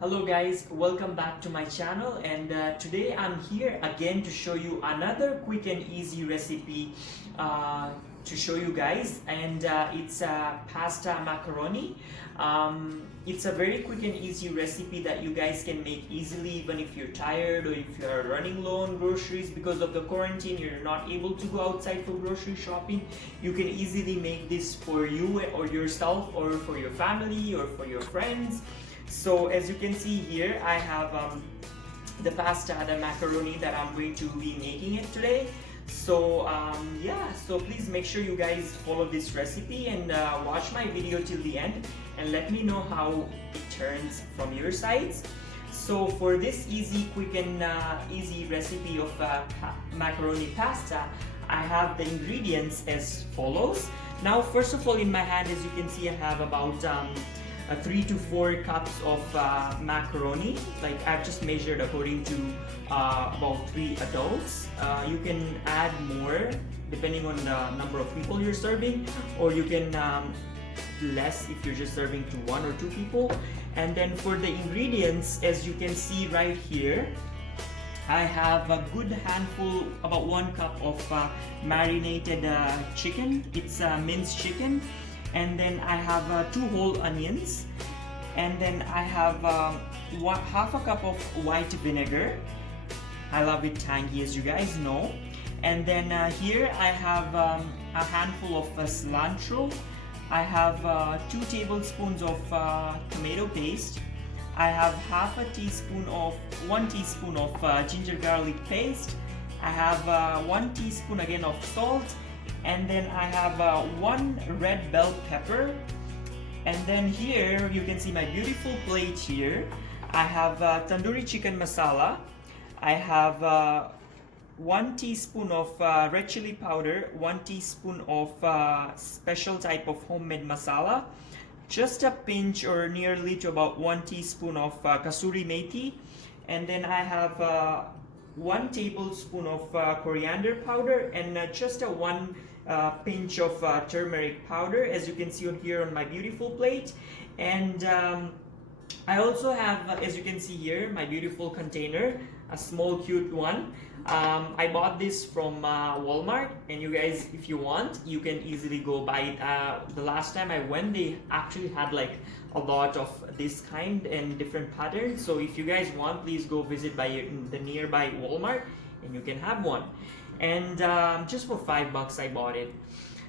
Hello guys, welcome back to my channel, and today I'm here again to show you another quick and easy recipe to show you guys, and it's pasta macaroni. It's a very quick and easy recipe that you guys can make easily even if you're tired or if you're running low on groceries because of the quarantine, you're not able to go outside for grocery shopping. You can easily make this for you or yourself or for your family or for your friends. So as you can see here, I have the pasta, the macaroni that I'm going to be making it today. So yeah, so please make sure you guys follow this recipe and watch my video till the end and let me know how it turns from your sides. So for this easy, quick and easy recipe of macaroni pasta, I have the ingredients as follows. Now first of all, in my hand, as you can see, I have about 3 to 4 cups of macaroni. Like I've just measured according to about 3 adults. You can add more depending on the number of people you're serving, or you can less if you're just serving to 1 or 2 people. And then for the ingredients, as you can see right here, I have a good handful, about 1 cup of marinated chicken. It's minced chicken. And then I have 2 whole onions, and then I have half a cup of white vinegar. I love it tangy, as you guys know. And then here I have a handful of cilantro. I have 2 tablespoons of tomato paste. I have 1 teaspoon of ginger garlic paste. I have 1 teaspoon again of salt. And then I have 1 red bell pepper. And then here you can see my beautiful plate here. I have tandoori chicken masala. I have 1 teaspoon of red chili powder, 1 teaspoon of special type of homemade masala, just a pinch or nearly to about 1 teaspoon of kasuri methi. And then I have 1 tablespoon of coriander powder, and just a 1 pinch of turmeric powder, as you can see on here on my beautiful plate. And I also have, as you can see here, my beautiful container, a small cute one. I bought this from Walmart, and you guys, if you want, you can easily go buy it. The last time I went, they actually had like a lot of this kind and different patterns. So if you guys want, please go visit by the nearby Walmart and you can have one. And just for $5 I bought it.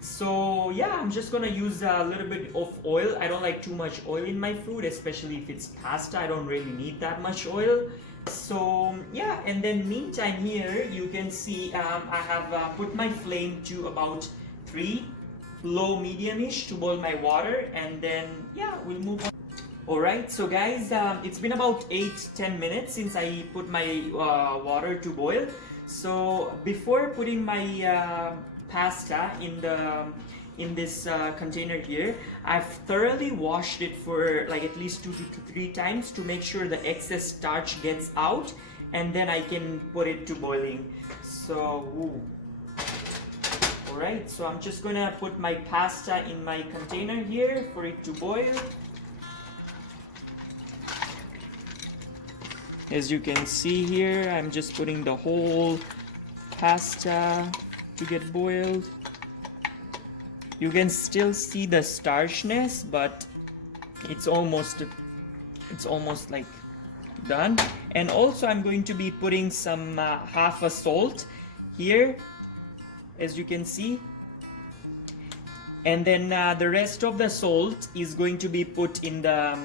So yeah, I'm just gonna use a little bit of oil. I don't like too much oil in my food, especially if it's pasta. I don't really need that much oil. So yeah, and then meantime here you can see I have put my flame to about 3, low medium-ish, to boil my water. And then yeah, we'll move on. Alright, so guys, it's been about 8-10 minutes since I put my water to boil. So before putting my pasta in this container here, I've thoroughly washed it for like at least 2 to 3 times to make sure the excess starch gets out, and then I can put it to boiling. So alright, so I'm just gonna put my pasta in my container here for it to boil. As you can see here, I'm just putting the whole pasta to get boiled. You can still see the starchness, but it's almost like done. And also I'm going to be putting some half a salt here, as you can see. And then the rest of the salt is going to be put in the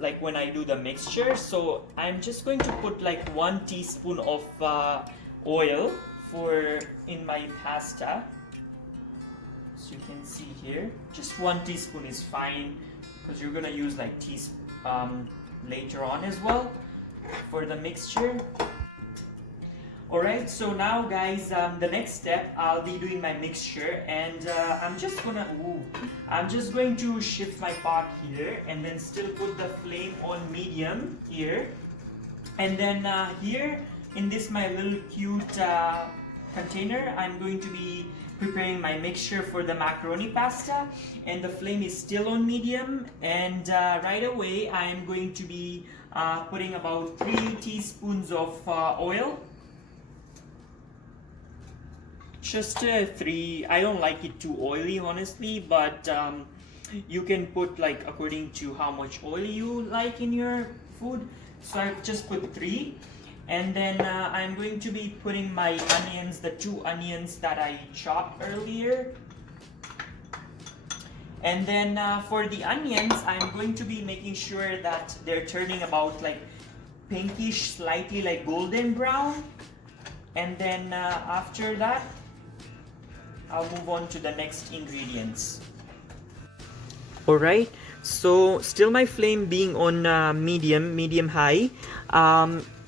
like when I do the mixture. So I'm just going to put like 1 teaspoon of oil in my pasta. So you can see here, just 1 teaspoon is fine, because you're gonna use like later on as well for the mixture. Alright, so now guys, the next step, I'll be doing my mixture, and I'm just going to shift my pot here and then still put the flame on medium here. And then here in this my little cute container, I'm going to be preparing my mixture for the macaroni pasta, and the flame is still on medium. And right away I'm going to be putting about 3 teaspoons of oil. Just 3. I don't like it too oily, honestly, but you can put like according to how much oil you like in your food. So I just put 3. And then I'm going to be putting my onions, the 2 onions that I chopped earlier. And then for the onions, I'm going to be making sure that they're turning about like pinkish, slightly like golden brown. And then after that, I'll move on to the next ingredients. Alright, so still my flame being on medium high.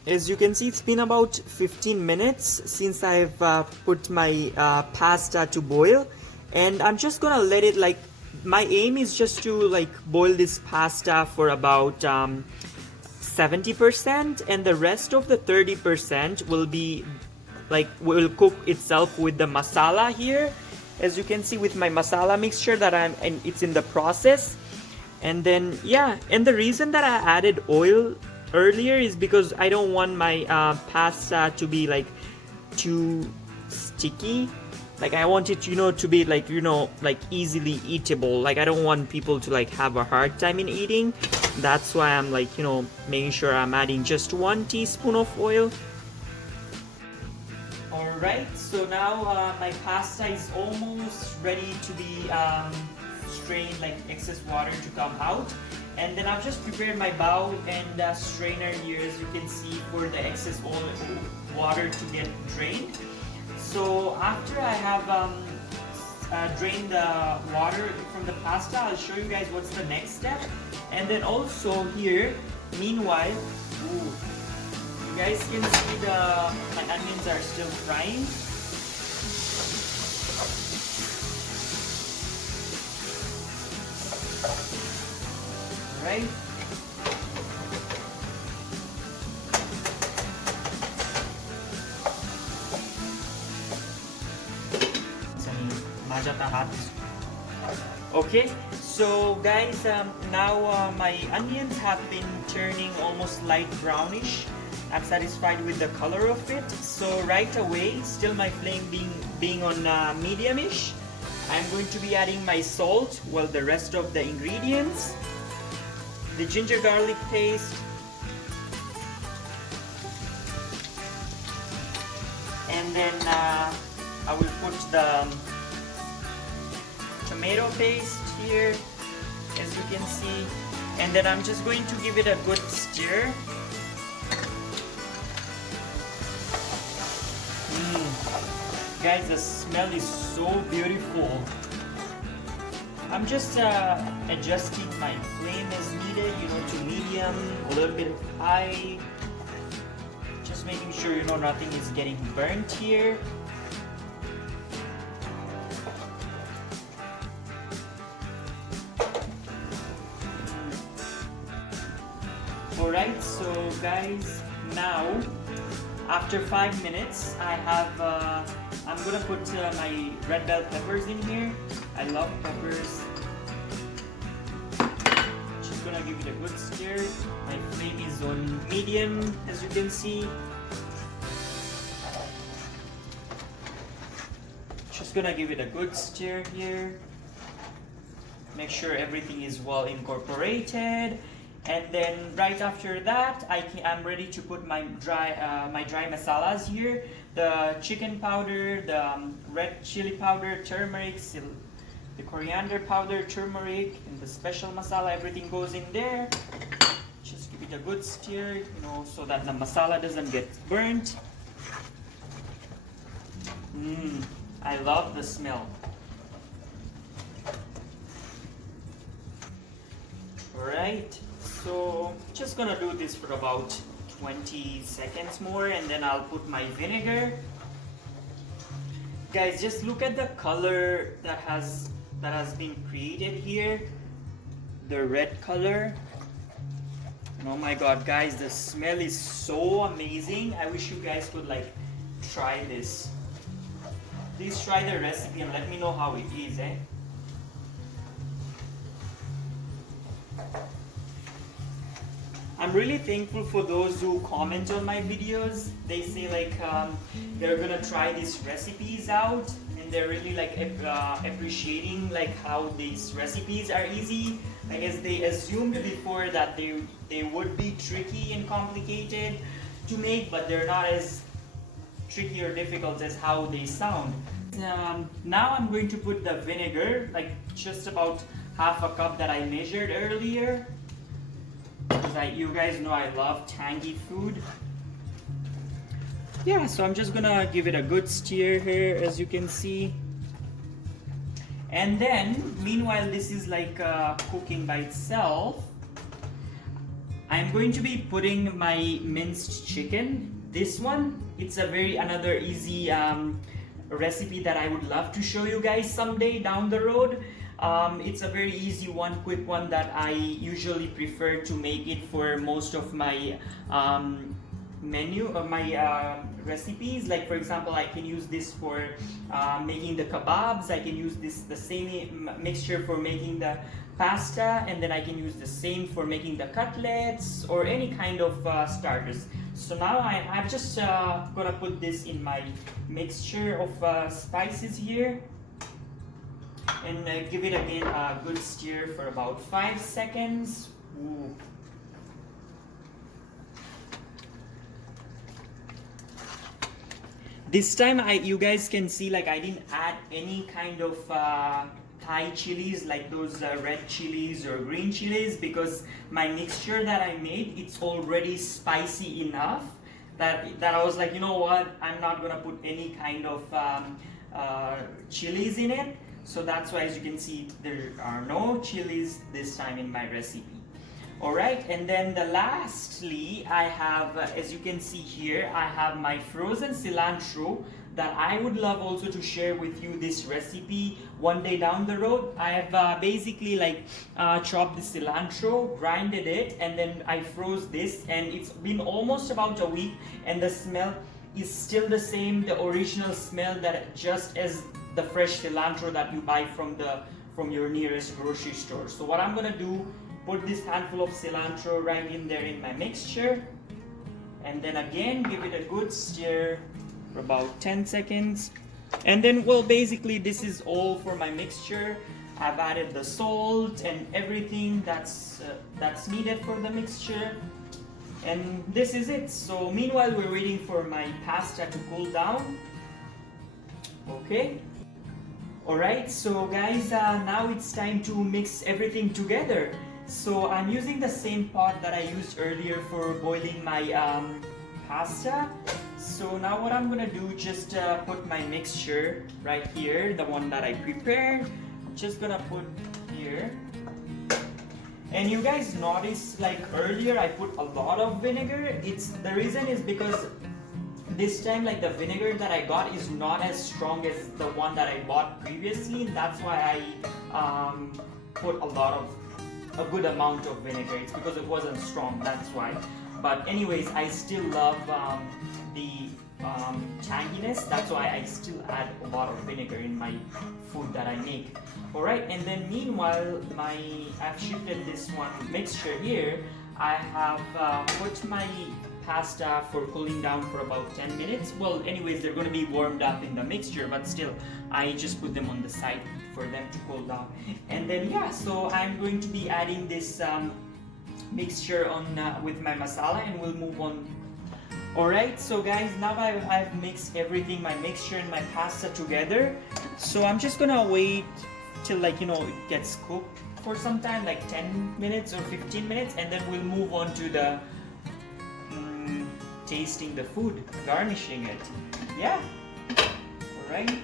As you can see, it's been about 15 minutes since I've put my pasta to boil, and I'm just gonna let it like, my aim is just to like boil this pasta for about 70%, and the rest of the 30% will be like, will cook itself with the masala here. As you can see with my masala mixture that it's in the process. And then yeah, and the reason that I added oil earlier is because I don't want my pasta to be like too sticky. Like I want it, to be like, like easily eatable. Like I don't want people to like have a hard time in eating. That's why I'm like, making sure I'm adding just 1 teaspoon of oil. Alright, so now my pasta is almost ready to be strained, like excess water to come out. And then I've just prepared my bowl and strainer here, as you can see, for the excess water to get drained. So after I have drained the water from the pasta, I'll show you guys what's the next step. And then also here, meanwhile, you guys can see my onions are still frying. Right? Okay, so guys, now my onions have been turning almost light brownish. I'm satisfied with the color of it. So right away, still my flame being on medium-ish, I'm going to be adding my salt, well, the rest of the ingredients, the ginger garlic paste, and then I will put the tomato paste here, as you can see, and then I'm just going to give it a good stir. Guys, the smell is so beautiful. I'm just adjusting my flame as needed, to medium, a little bit high. Just making sure, nothing is getting burnt here. Alright, so guys, now after 5 minutes, I'm gonna put my red bell peppers in here. I love peppers. Just gonna give it a good stir. My flame is on medium, as you can see. Just gonna give it a good stir here. Make sure everything is well incorporated. And then right after that, I'm ready to put my dry masalas here. The chicken powder, the red chili powder, turmeric, the coriander powder, turmeric, and the special masala. Everything goes in there. Just give it a good stir, so that the masala doesn't get burnt. I love the smell. Alright. So just gonna do this for about 20 seconds more, and then I'll put my vinegar. Guys, just look at the color that has been created here. The red color. Oh my god, guys, the smell is so amazing. I wish you guys could like try this. please try the recipe and let me know how it is, eh? I'm really thankful for those who comment on my videos. They say like they're gonna try these recipes out, and they're really like appreciating like how these recipes are easy. I guess they assumed before that they would be tricky and complicated to make, but they're not as tricky or difficult as how they sound. Now I'm going to put the vinegar, like just about half a cup that I measured earlier. Because you guys know I love tangy food. Yeah, so I'm just gonna give it a good stir here, as you can see. And then, meanwhile this is like cooking by itself, I'm going to be putting my minced chicken. This one, it's a another easy recipe that I would love to show you guys someday down the road. It's a very easy one, quick one that I usually prefer to make it for most of my menu or my recipes. Like for example, I can use this for making the kebabs. I can use the same mixture for making the pasta, and then I can use the same for making the cutlets or any kind of starters. So now I'm just gonna put this in my mixture of spices here, and give it again a good stir for about 5 seconds. Ooh. This time you guys can see like I didn't add any kind of Thai chilies, like those red chilies or green chilies, because my mixture that I made, it's already spicy enough that I was like, you know what, I'm not gonna put any kind of chilies in it. So that's why, as you can see, there are no chilies this time in my recipe. Alright, and then lastly, I have, as you can see here, I have my frozen cilantro that I would love also to share with you this recipe one day down the road. I have basically like chopped the cilantro, grinded it, and then I froze this, and it's been almost about a week, and the smell is still the same, the original smell that just as the fresh cilantro that you buy from your nearest grocery store. So what I'm gonna do, put this handful of cilantro right in there in my mixture, and then again give it a good stir for about 10 seconds. And then, well, basically this is all for my mixture. I've added the salt and everything that's needed for the mixture, and this is it. So meanwhile we're waiting for my pasta to cool down. Okay. Alright, so guys, now it's time to mix everything together. So I'm using the same pot that I used earlier for boiling my pasta. So now what I'm gonna do, just put my mixture right here, the one that I prepared. I'm just gonna put here. And you guys notice like earlier I put a lot of vinegar. The reason is because this time like the vinegar that I got is not as strong as the one that I bought previously. That's why I put a good amount of vinegar. It's because it wasn't strong, that's why. But anyways, I still love the tanginess. That's why I still add a lot of vinegar in my food that I make. Alright, and then meanwhile I've shifted this one mixture here. I have put my pasta for cooling down for about 10 minutes. Well, anyways, they're going to be warmed up in the mixture, but still I just put them on the side for them to cool down. And then yeah, so I'm going to be adding this mixture on with my masala, and we'll move on. Alright, so guys, now I've mixed everything, my mixture and my pasta together. So I'm just gonna wait till like, you know, it gets cooked for some time, like 10 minutes or 15 minutes, and then we'll move on to the tasting the food, garnishing it. Yeah. Alright.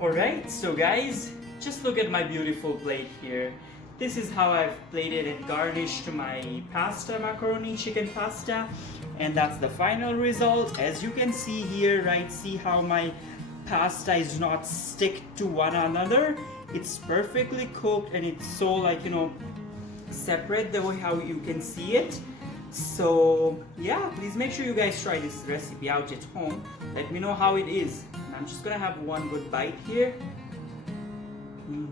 Alright, so guys, just look at my beautiful plate here. This is how I've plated and garnished my pasta, macaroni, chicken pasta, and that's the final result. As you can see here, right, see how my pasta is not stick to one another. It's perfectly cooked, and it's so like, you know, separate the way how you can see it. So yeah, please make sure you guys try this recipe out at home. Let me know how it is. And I'm just gonna have one good bite here. Mm.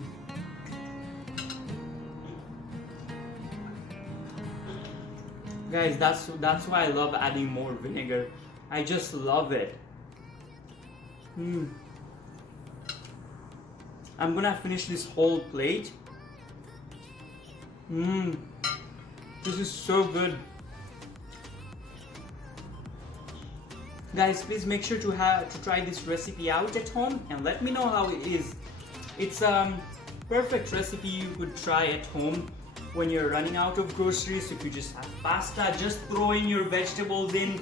Guys, that's why I love adding more vinegar. I just love it. I'm gonna finish this whole plate. This is so good. Guys, please make sure to try this recipe out at home and let me know how it is. It's perfect recipe you could try at home when you're running out of groceries. If you just have pasta, just throw in your vegetables in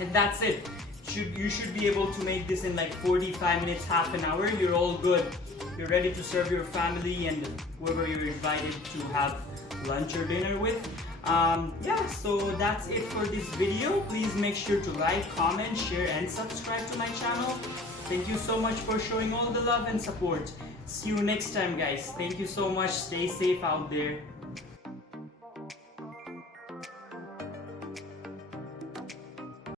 and that's it. You should be able to make this in like 45 minutes, half an hour. You're all good. You're ready to serve your family and whoever you're invited to have lunch or dinner with. Yeah, so that's it for this video. Please make sure to like, comment, share and subscribe to my channel. Thank you so much for showing all the love and support. See you next time, guys. Thank you so much. Stay safe out there.